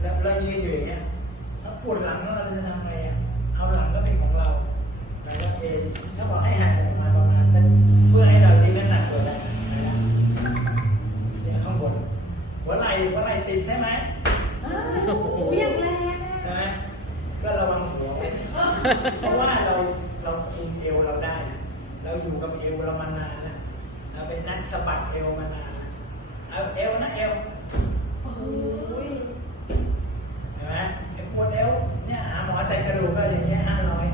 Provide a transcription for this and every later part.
แล้วเรายืนอยู่อย่างเงี้ยถ้าปวดหลังแล้วเราจะทำไงอะเอาหลังก็เป็นของเราแล้วก็เอ็นถ้าบอกให้หันออกมาประมาณสักเพื่อให้เราทิ้งน้ำหนักตัวได้นะครับเนี่ยข้างบนหัวไหล่หัวไหล่ติดใช่ไหมโอ้โหอย่างแรงใช่ไหมก็ระวังหัวไว้เพราะว่าเราเราคุมเอวเราได้นะเราอยู่กับเอวเรามานานนะเราเป็นนักสะบัดเอวมานานนะเอาเอวนะเอวโอ้ย เห็นไหมไอ้ปวดเอวเนี่ยหาหมอใส่กระดูกก็อย่างเงี้ยห้าร้อย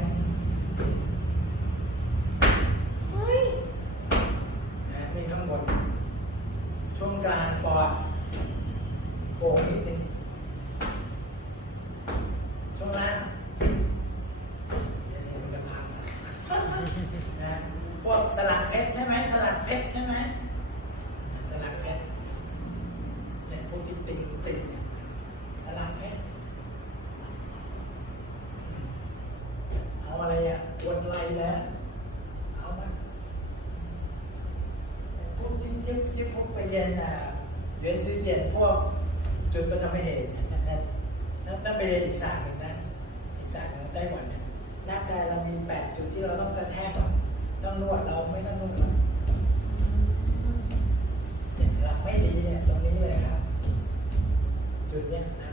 เฮ้ยนะนี่ข้างบน ช่วงกลางปอดโป่งนิดนึงช่วงล่างเดี๋ยวนี้มันจะพังนะพวกสลักเพชรใช่ไหมสลักเพชรใช่ไหมสลักเพชรเนี่ยพวกที่ติ่งติ่งเนี่ยสลักเพชร เอาอะไรอะ ปวดไหลแล้วเอามาพวกที่ที่ที่พวกไปเรียนอะเรียนซื้อเรียนพวกจุดประจำเหตุนั่นนั่นไปเรียนอีกศาสตร์หนึ่งนะอีกศาสตร์หนึ่งไต้หวันเนี่ยร่างกายเรามีแปดจุดที่เราต้องกระแทกก่อนต้องนวดเราไม่ต้องนวดหรอกเนี่ยหลักไม่ดีเนี่ยตรงนี้เลยครับ จุดเนี้ยนะ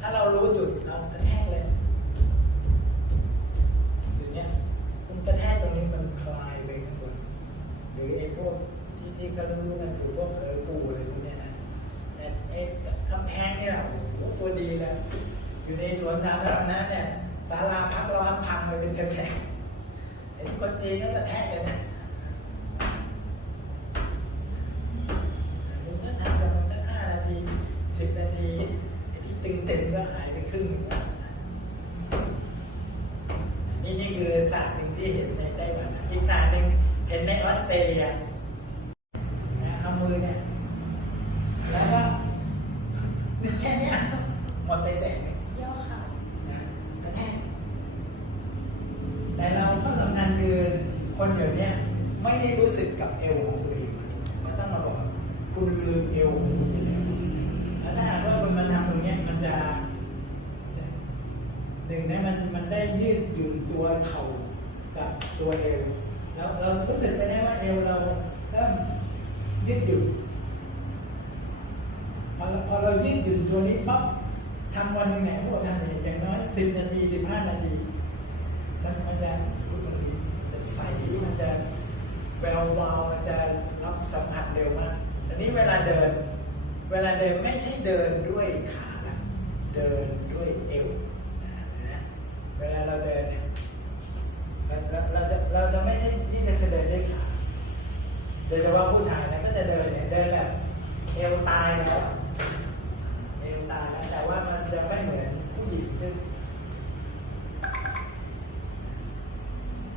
ถ้าเรารู้จุดเรากระแทกเลย กระแทกตรงนี้มันคลายไปข้างบนหรือไอ้พวกที่ที่เขารู้กันอยู่พวกเออปูอะไรพวกเนี้ยนะแต่ไอ้คำแพงนี่แหละโอ้โหตัวดีเลยอยู่ในสวนสาธารณะเนี่ยศาลาพักร้อนพังไปเป็นแถบๆไอ้คนจีนก็กระแทกกันเนี่ย นี่นี่คือศาสตร์หนึ่งที่เห็นในไต้หวันนะอีกศาสตร์หนึ่งเห็นในออสเตรเลียนะเอามือเนี่ยแล้วก็นี่แค่เนี้ยหมดไปแสนหนึ่งย่อเข่านะกระแทกแต่เราก็สำคัญคือคนเดี๋ยวเนี้ยไม่ได้รู้สึกกับเอวของตัวเองมันต้องมาบอกว่าคุณลืมเอวของคุณไปแล้วแล้วถ้าหากว่าคุณมาทำตรงเนี้ยมันจะหนึ่งนะมันมัน ได้ยืดหยุ่นตัวเข่ากับตัวเอวแล้วเรารู้สึกไปได้ว่าเอวเราเริ่มยืดหยุ่นพอพอเรายืดหยุ่นตัวนี้ปั๊บทำวันหนึงเนี่ยพวกทำอย่างน้อยสิบนาทีสิบห้านาทีมันมันจะรู้ตรงนี้จะใสมันจะแวววาวมันจะรับสัมผัสเร็วมากอันนี้เวลาเดิน เวลาเดินไม่ใช่เดินด้วยขานะเดินด้วยเอว เราเดินเนี่ยเราเราเราจะเราจะไม่ใช่ที่จะเดินด้วยขาโดยเฉพาะผู้ชายนะก็จะเดินเนี่ยเดินแบบเอวตายแล้วอะเอวตายแล้วแต่ว่ามันจะไม่เหมือนผู้หญิงซึ่ง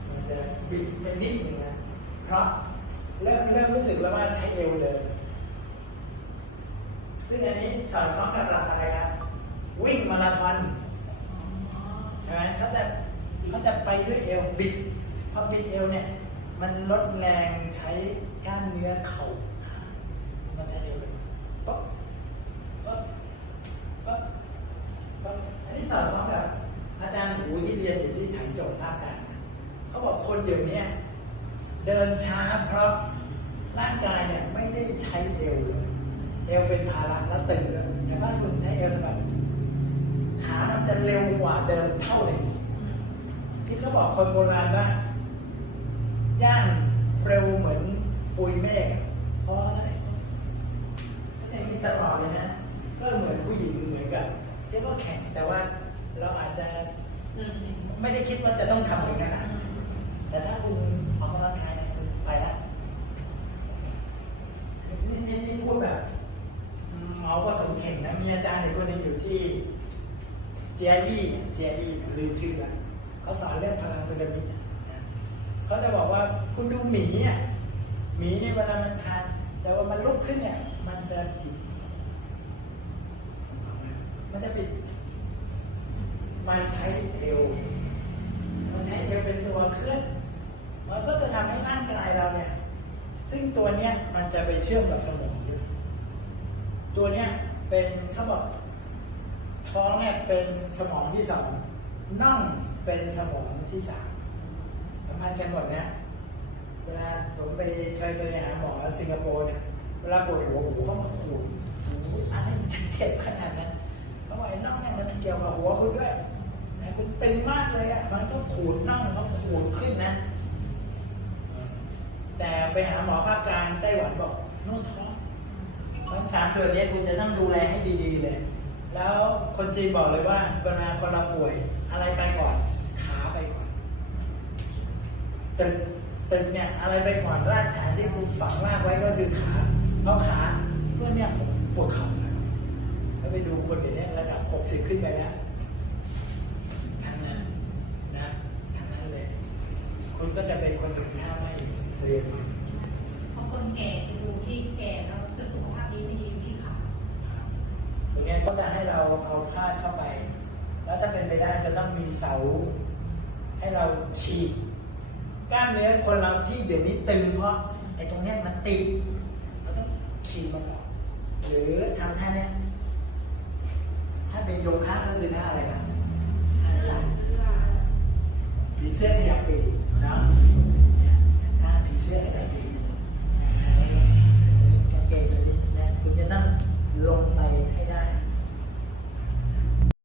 มันจะบิดไปนิดนึงนะเพราะเริ่มเริ่มรู้สึกแล้วว่าใช้เอวเดินซึ่งอันนี้สอดคล้องกับหลักอะไรครับวิ่งมาราธอน ใช่ไหมเขาจะเขาจะไปด้วยเอวบิดพอบิดเอวเนี่ย มันลดแรงใช้กล้ามเนื้อเข่าขามันใช้เอวเลยป๊บป๊บป๊บป๊บอันนี้สอนพร้อมกับอาจารย์หูที่เรียนอยู่ที่ไถจงภาคกลางเขาบอกคนเดี๋ยวนี้เดินช้าเพราะร่างกายเนี่ยไม่ได้ใช้เอวเลยเอวเป็นภาระแล้วตึงเลยแต่ว่าคุณใช้เอวสบาย ขามันจะเร็วกว่าเดิมเท่าเลยที่เขาบอกคนโบราณว่าย่างเร็วเหมือนปุยเมฆเพราะอะไรก็อย่างนี้ตลอดเลยนะ ก็เหมือนผู้หญิงเหมือนกับเรียกว่าแข่งแต่ว่าเราอาจจะไม่ได้คิดว่าจะต้องทำถึงขนาดนั้นแต่ถ้าคุณออกกำลังกายเนี่ยคุณไปแล้วนี่นี่พูดแบบเมาผสมเข่งนะมีอาจารย์อีกคนหนึงอยู่ที่ เจียรี่เนี่ยเจียรี่เนี่ยลืมชื่อและเขาสอนเรื่องพลังพีระมิดนะเขาจะบอกว่าคุณดูหมีอะหมีในเวลามันคานแต่ว่ามันลุกขึ้นเนี่ย มันจะบิด มันจะบิด มันใช้เอว มันใช้เอวเป็นตัวเคลื่อน มันก็จะทำให้ร่างกายเราเนี่ย ซึ่งตัวเนี้ยมันจะไปเชื่อมกับสมองด้วยตัวเนี้ยเป็นเขาบอก ท้องเนี่ยเป็นสมองที่สองน่องเป็นสมองที่สามสัมพันธ์กันหมดเนี่ยเวลาผมไปเคยไปหาหมอสิงคโปร์เนี่ยเวลาปวดหัวหูเขามาขูดหูอะไรมันเจ็บขนาดนั้นเขาบอกไอ้น่องเนี่ยมันเกี่ยวกับหัวคุณด้วยแต่คุณตึงมากเลยอะมันก็ขูดน่องมันขูดขึ้นนะ แต่ไปหาหมอภาคกลางไต้หวันบอกนวดท้องมันสามเดือนนี้คุณจะต้องดูแลให้ดีๆเลย แล้วคนจีนบอกเลยว่าเวลาคนเราป่วย อะไรไปก่อนขาไปก่อนตึกตึกเนี่ยอะไรไปก่อนรากฐานที่คุณฝังรากไว้ก็คือขาเพราะขาก็เนี่ยปวดเข่าแล้วไปดูคนอย่างเนี้ยระดับหกสิบขึ้นไปแล้วทั้งนั้นนะทั้งนั้นเลย คุณก็จะเป็นคนหนึ่งถ้าไม่เรียนเพราะคนแก่ ขาจะให้เราเอาพาดเข้าไป แล้วถ้าเป็นไปได้จะต้องมีเสา ให้เราฉีกกล้ามเนื้อคนเราที่เดี๋ยวนี้ตึงเพราะไอ้ตรงเนี้ยมันติดเราต้องฉีกมันออกหรือทำท่าเนี้ยถ้าเป็นโยคะก็คือท่าอะไรนะท่าหลังผีเสื้อขยับปีนะท่าผีเสื้อขยับปีกกางเกงตัวนี้นะคุณจะต้องลง